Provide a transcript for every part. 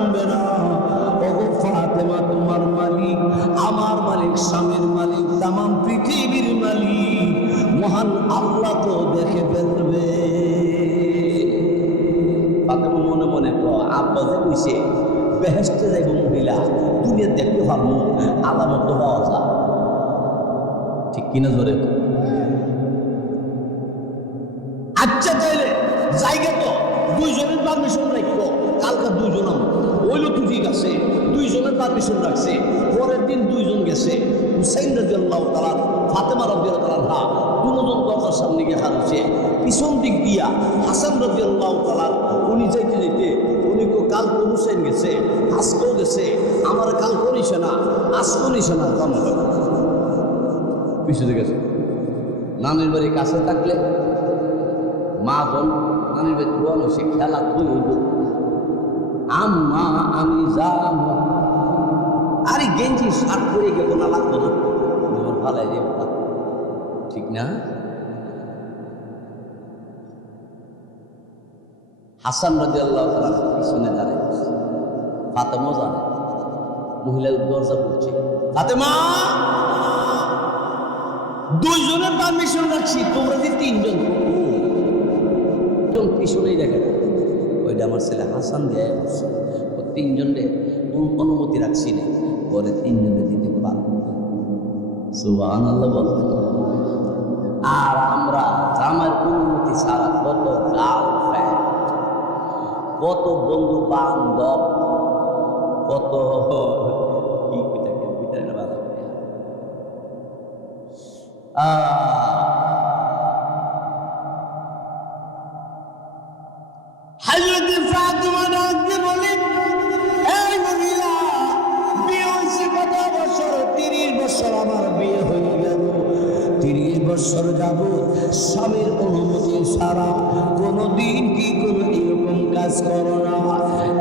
জানবে না। ওগো ফাতেমা, তোমার মালিক, আমার মালিক, স্বামীর মালিক তাম পৃথিবীর মালিক, মহান আল্লাহ তো দেখে ফেলবে। মনে মনে ক আব্বা যে কইছে যাইব মহিলা তুমি দেখতে পারব, আলামত তো পাওয়া যায়। ঠিক কিনা জোরে আচ্ছা তাইলে, জায়গা তো, দুইজনের পারমিশন রাখব। কালকে দুইজন ওইলো তো ঠিক আছে, দুইজনের পারমিশন রাখছে, পরের দিন দুইজন গেছে। হুসাইন রাজি আল্লাহ তালার ফাতেমা রাজি আল্লাহ তালার হা, দুজন দরজার সামনে গিয়ে হারছে পিছন দিক দিয়া হাসান রাজি আল্লাহ তালার উনি যাইতে যাইতে, উনি কো কাল হুসাইন গেছে, আজকেও গেছে, আমার কাল করিস না, আজকেও নিছে না, জানো। পিছনে গেছে। নানির বাড়ি কাছে থাকলে মা বোন, নানির বাড়ি ধোয়ানো সে খেলা তুই আম্মা আমি যাব আরে গেঞ্জি শার্ট পরে গেব না লাগতো না তোমার ভালো রে। ঠিক না? হাসান রাজি আল্লাহ পিছনে দাঁড়ায় ফাতেমাও জানে। মহিলা দরজা করছে ফাতেমা! দুইজনের পারমিশন রাখছি, তোমরা যে তিনজন। পিছনেই দেখে না। ওইটা আমার ছেলে হাসান দেয় বসছে ও তিনজনে অনুমতি রাখছি না। পরে তিনজনে দিতে পারব সুবাহ আল্লাহ বলতে আর আমরা জামার অনুমতি ছাড়া কত গার্লফ্রেন্ড কত বন্ধু বান্ধব কত কি কইতা কি কইতা না তিরিশ বছর যাব স্বামীর অনুমতি ছাড়া কোনোদিন কি কোনো এরকম কাজ করো না।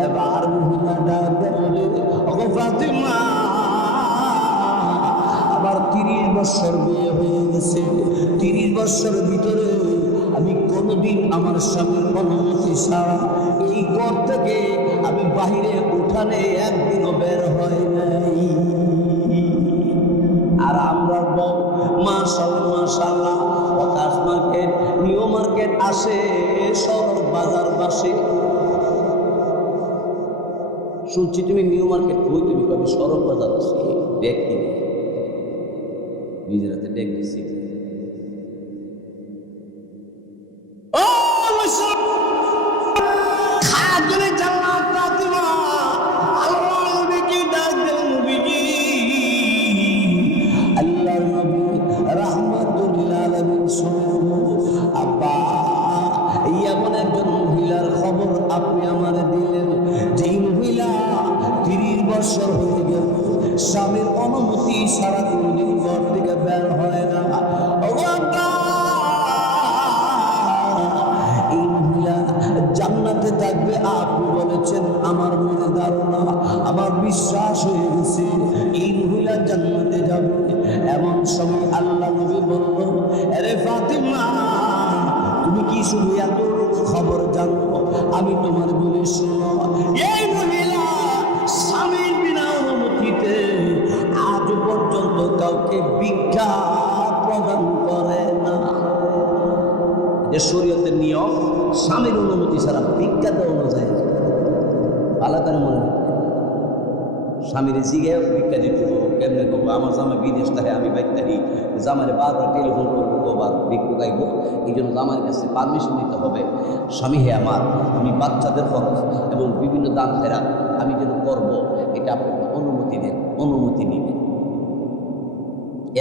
এবার মহিলা ডাকতে বলে ফাতিমা আবার তিরিশ বছর বিয়ে হয়ে গেছে। তিরিশ বছরের ভিতরে আমি কোনোদিন আমার স্বামীর অনুমতি ছাড়া এই ঘর থেকে আমি বাহিরে উঠানে একদিনও বের হয় নাই। বাসে শুনছি তুমি নিউ মার্কেট বই তুমি? কবে সড়ক বাজার আসে ডেক নিজের হাতে ডেক দিচ্ছি আপনি আমার দিলেন। যেই মহিলা তিরিশ বছর হয়ে গেল, স্বামীর অনুমতি সারা কোনদিন ঘর থেকে বের হয় না। জান্নাতে থাকবে, আপনি বলেছেন, আমার মনে ধারণা, আমার বিশ্বাস হয়ে গেছে। এই মহিলা জান্নাতে যাবে। এমন সময় আল্লাহ নবী বলল, আরে ফাতিমা, তুমি কি শুধু এত খবর জানো আমি তোমার বলে শোনো এই মহিলা স্বামীর বিনা অনুমতিতে আজ পর্যন্ত কাউকে ভিক্ষা প্রদান করে না। যে শরীয়তের নিয়ম, স্বামীর অনুমতি ছাড়া ভিক্ষা দেওয়ানো যায়। করে মনে রাখবেন। স্বামীর জিগে ভিক্ষা দিতে হব। কেমনে করব আমার জামা বিদেশ থাকে, আমি বাইক থাকি। বারবার টেলিফোন করব কবার ভিক্ষু গাইবো। এই জন্য জামার কাছে পারমিশন নিতে হবে। স্বামী হে আমার, আমি বাচ্চাদের খরচ এবং বিভিন্ন দান ফেরা আমি যেন করব, এটা আপনি অনুমতি দেন, অনুমতি নিবেন।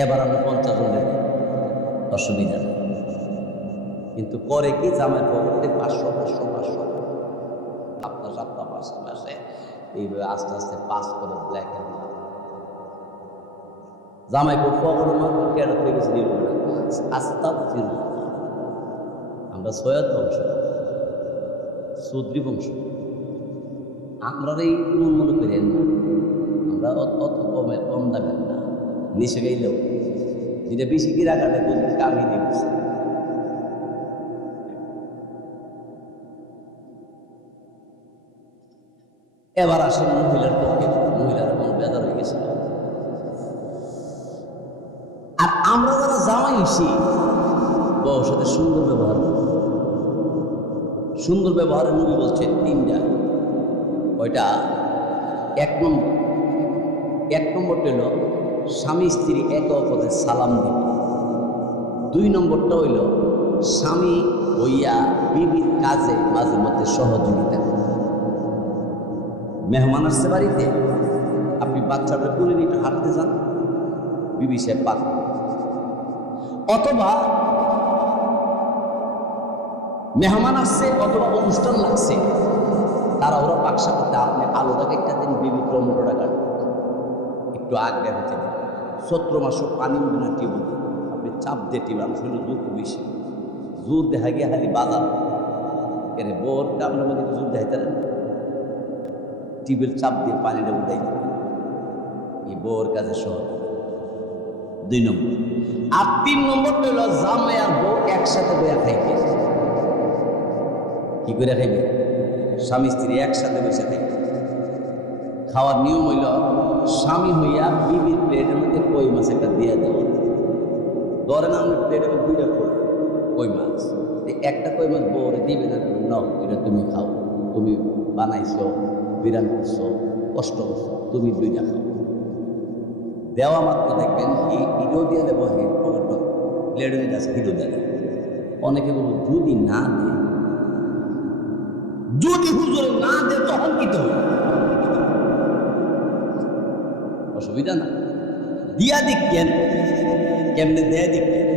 এবার আমরা পঞ্চাশ জন দেবেন অসুবিধা কিন্তু করে কি জামাই পকেটে পাঁচশো পাঁচশো পাঁচশো। সপ্তাহ সপ্তাহ মাসে এইভাবে আস্তে আস্তে পাস করে ব্ল্যাক এন্ড জামাই পকেটে মাত্র কেন থেকে গেছে নির্মূল আস্তা আমরা সৈয়দ বংশ সৌদ্রী বংশ। আমরা এই মন মনে করেন না। আমরা অত কমে কম দামের না। নিচে গেলেও। যেটা বেশি কি রাখাটা আমি দিচ্ছি এবার আসেন মহিলার পক্ষে। মহিলারা কোনো বেদার হয়ে গেছিল আমরা যারা জামাই এসি বউর সাথে সুন্দর ব্যবহার সুন্দর ব্যবহারের নবী বলছেন তিনটা। ওইটা এক নম্বর। এক নম্বরটা হলো স্বামী স্ত্রী একে অপরের সালাম দিবে। দুই নম্বরটা হইল, স্বামী হইয়া বিবির কাজে মাঝে মধ্যে সহযোগিতা মেহমান আসছে বাড়িতে, আপনি বাচ্চাটা তুলে নিয়ে হাঁটতে যান। বিবি সাহেব পাক অথবা মেহমান আসছে অথবা অনুষ্ঠান লাগছে, তারা ওরা বাক্সা করতে আপনি আলোটাকে একটা দিন বিবি টমেটোটা কাটবেন একটু আগে হচ্ছে সত্র মাসও পানি উঠবে না টিউব আপনি চাপ দিয়ে টিবান শুনে জোর খুব বেশি জোর দেখা গিয়ে খালি বাজার এর বোর আপনার মধ্যে জোর দেখাইতে না। টিউবের চাপ দিয়ে পানিটা উঠাই এই বোর কাজে সহজ দুই নম্বর। আর তিন নম্বর হলো জামাই আর বউ একসাথে বইয়া খাইবে। কি করে খাইবে? স্বামী স্ত্রী একসাথে বসে খাইবে। খাওয়ার নিয়ম হইল, স্বামী হইয়া বিবির প্লেটের মধ্যে কই মাছ একটা দিয়ে দেওয়া। ধরেন আপনার প্লেটের মধ্যে দুইটা কই কই মাছ। একটা কই মাছ বউরে দিবে না নাও, এটা তুমি খাও। তুমি বানাইছো বিরান করছ, কষ্ট করছ, তুমি দুইটা খাও। দেওয়া মাত্র দেখবেন, এই ইডো দিয়ে দেবো হেড পকেট আছে হিডো দিয়ে অনেকে বলব, যদি না দেয় যদি হুজুর না দেয় তখন কি তো অসুবিধা না। দিয়া দিক কেন? কেমনে দেয় দিক? কেন